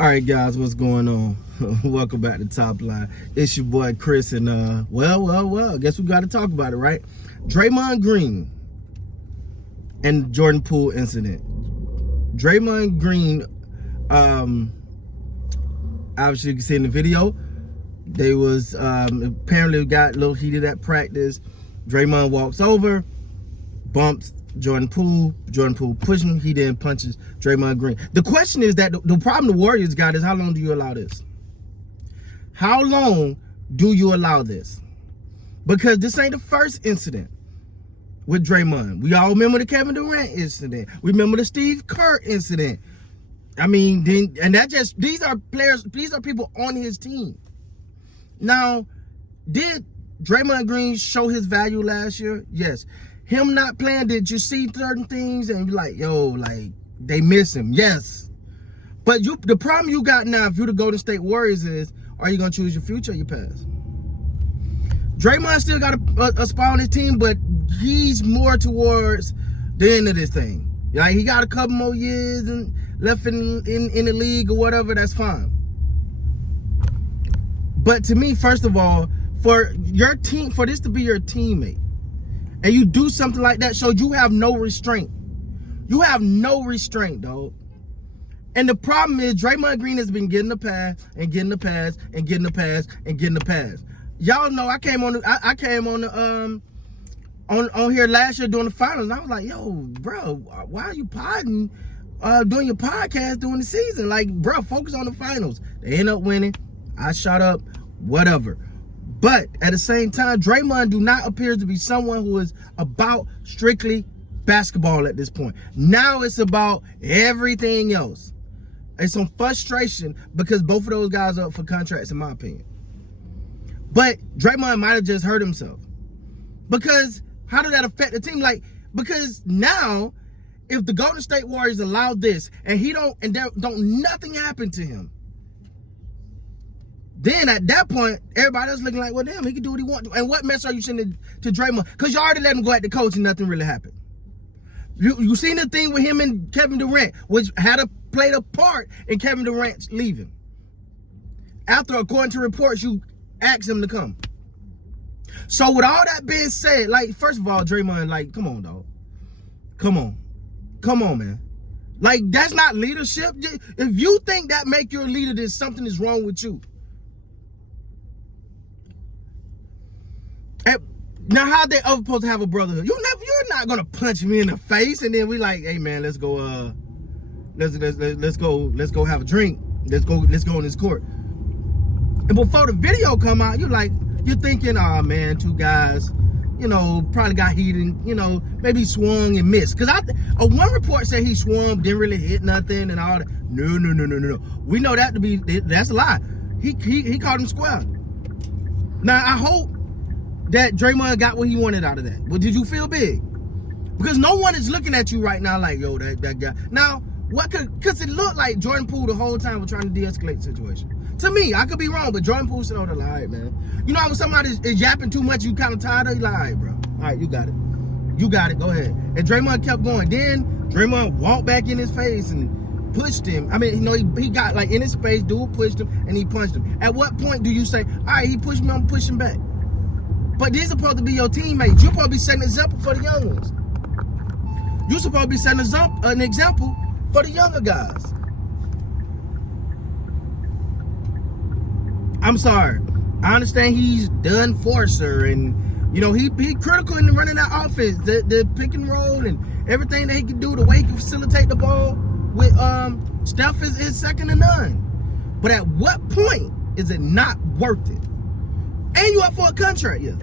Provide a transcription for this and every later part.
All right, guys, what's going on? Welcome back to Top Line. It's your boy Chris, and well. Guess we got to talk about it, right? Draymond Green and Jordan Poole incident. Draymond Green, obviously you can see in the video, they was apparently got a little heated at practice. Draymond walks over, bumps Jordan Poole pushes him, he then punches Draymond Green. The question is that the problem the Warriors got is, how long do you allow this? How long do you allow this? Because this ain't the first incident with Draymond. We all remember the Kevin Durant incident. We remember the Steve Kerr incident. I mean, these are players, these are people on his team. Now, did Draymond Green show his value last year? Yes. Him not playing, did you see certain things and be like, yo, like, they miss him? Yes. But the problem you got now, if you're the Golden State Warriors, is, are you going to choose your future or your past? Draymond still got a spot on his team, but he's more towards the end of this thing. Like, he got a couple more years and left in the league or whatever, that's fine. But to me, first of all, for your team, for this to be your teammate, and you do something like that, so you have no restraint. You have no restraint, dog. And the problem is, Draymond Green has been getting the pass and getting the pass and getting the pass and getting the pass. Y'all know I came on here last year during the finals, and I was like, yo, bro, why are you podding doing your podcast during the season? Like, bro, focus on the finals. They end up winning. I shot up, whatever. But at the same time, Draymond do not appear to be someone who is about strictly basketball at this point. Now it's about everything else. It's some frustration because both of those guys are up for contracts, in my opinion. But Draymond might have just hurt himself. Because how did that affect the team? Like, because now, if the Golden State Warriors allow this and nothing happened to him, then at that point, everybody else looking like, well, damn, he can do what he wants to. And what mess are you sending to Draymond? Because you already let him go at the coach and nothing really happened. You seen the thing with him and Kevin Durant, which played a part in Kevin Durant leaving. After, according to reports, you asked him to come. So with all that being said, like, first of all, Draymond, like, come on, dog. Come on, man. Like, that's not leadership. If you think that make you a leader, then something is wrong with you. Now, how they ever supposed to have a brotherhood? You're not gonna punch me in the face and then we like, hey man, let's go have a drink. Let's go on this court. And before the video come out, you're thinking, oh man, two guys, probably got heated, maybe swung and missed. Cause one report said he swung, didn't really hit nothing and all that. No. We know that that's a lie. He caught him square. Now I hope that Draymond got what he wanted out of that. But did you feel big? Because no one is looking at you right now like, yo, that guy. Now, because it looked like Jordan Poole the whole time was trying to de-escalate the situation. To me, I could be wrong, but Jordan Poole said, oh, all right, man. You know, when somebody is yapping too much, you kind of tired of it, like, all right, bro. All right, you got it. You got it, go ahead. And Draymond kept going. Then Draymond walked back in his face and pushed him. I mean, he got like in his space, dude pushed him, and he punched him. At what point do you say, all right, he pushed me, I'm pushing back? But these are supposed to be your teammates. You're supposed to be setting an example for the young ones. You're supposed to be setting an example for the younger guys. I'm sorry. I understand he's the enforcer and, he critical in running that offense, the pick and roll and everything that he can do, the way he can facilitate the ball with Steph is second to none. But at what point is it not worth it? And you up for a contract, yeah.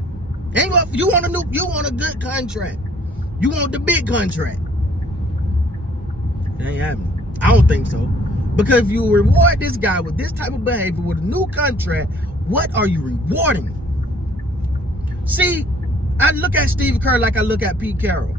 And you want a good contract. You want the big contract. It ain't happening. I don't think so. Because if you reward this guy with this type of behavior with a new contract, what are you rewarding? See, I look at Steve Kerr like I look at Pete Carroll.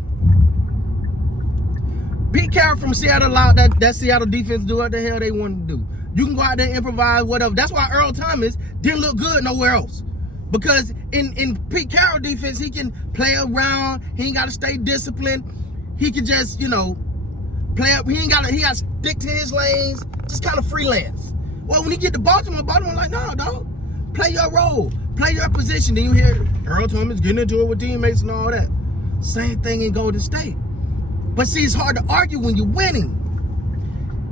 Pete Carroll from Seattle allowed that Seattle defense to do what the hell they wanted to do. You can go out there and improvise, whatever. That's why Earl Thomas didn't look good nowhere else. Because in Pete Carroll defense, he can play around. He ain't got to stay disciplined. He can just, Play up. He got to stick to his lanes. Just kind of freelance. Well, when he get to Baltimore like, no, dog. Play your role. Play your position. Then you hear Earl Thomas getting into it with teammates and all that. Same thing in Golden State. But see, it's hard to argue when you're winning.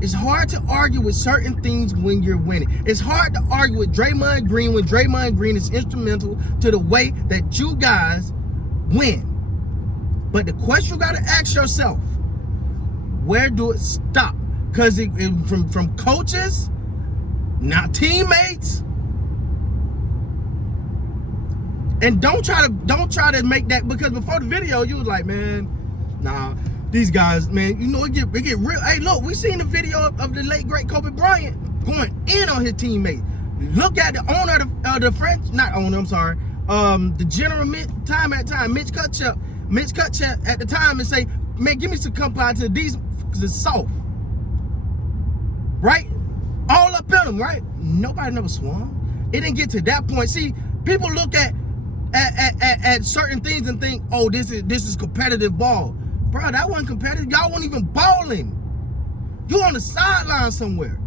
It's hard to argue with certain things when you're winning. It's hard to argue with Draymond Green when Draymond Green is instrumental to the way that you guys win. But the question you got to ask yourself, where do it stop? Because from coaches, not teammates. And don't try to make that, because before the video you was like, man, nah, these guys, man, you know, it get real. Hey, look, we seen the video of the late great Kobe Bryant going in on his teammate. Look at the owner of the the general time at time, Mitch Kupchak at the time, and say, man, give me some company to these because it's soft. Right? All up in them, right? Nobody never swung. It didn't get to that point. See, people look at certain things and think, oh, this is competitive ball. Bro, that wasn't competitive. Y'all weren't even balling. You on the sideline somewhere.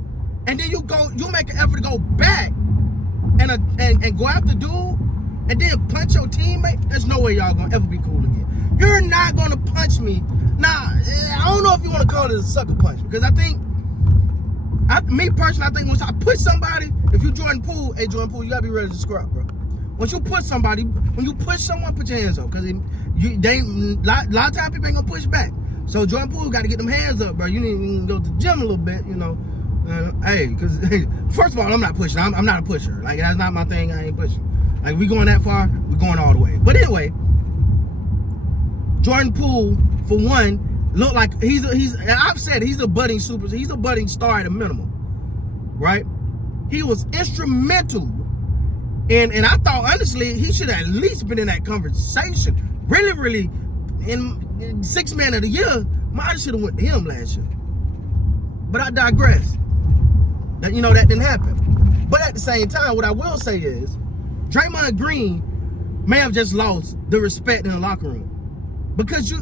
And then you make an effort to go back and go after dude and then punch your teammate. There's no way y'all gonna ever be cool again. You're not gonna punch me. Nah, I don't know if you want to call it a sucker punch, because I think, me personally, I think once I push somebody, if you Jordan Poole, hey Jordan Poole, you gotta be ready to scrap, bro. Once you push somebody, when you push someone, put your hands up, because a lot of times people ain't gonna push back. So Jordan Poole got to get them hands up, bro. You need to go to the gym a little bit, you know. Hey, because first of all, I'm not pushing. I'm not a pusher. Like, that's not my thing. I ain't pushing. Like, we going that far, we going all the way. But anyway, Jordan Poole, for one, look like I've said he's a budding he's a budding star at a minimum, right? He was instrumental. And I thought, honestly, he should have at least been in that conversation. Really, in 6 Man of the Year, I should have went to him last year. But I digress. That, you know, that didn't happen. But at the same time, what I will say is, Draymond Green may have just lost the respect in the locker room. Because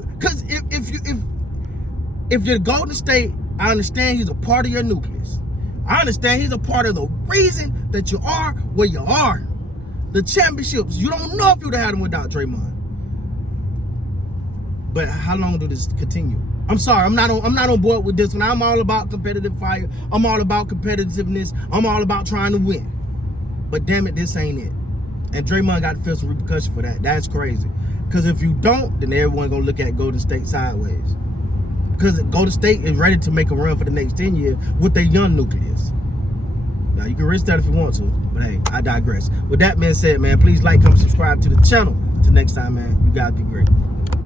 if you're Golden State, I understand he's a part of your nucleus. I understand he's a part of the reason that you are where you are. The championships, you don't know if you'd have had them without Draymond. But how long do this continue? I'm sorry, I'm not on board with this one. I'm all about competitive fire. I'm all about competitiveness. I'm all about trying to win. But damn it, this ain't it. And Draymond got to feel some repercussions for that. That's crazy. Because if you don't, then everyone's gonna look at Golden State sideways. Because Golden State is ready to make a run for the next 10 years with their young nucleus. Now, you can risk that if you want to, but hey, I digress. With that being said, man, please like, comment, subscribe to the channel. Till next time, man, you guys be great.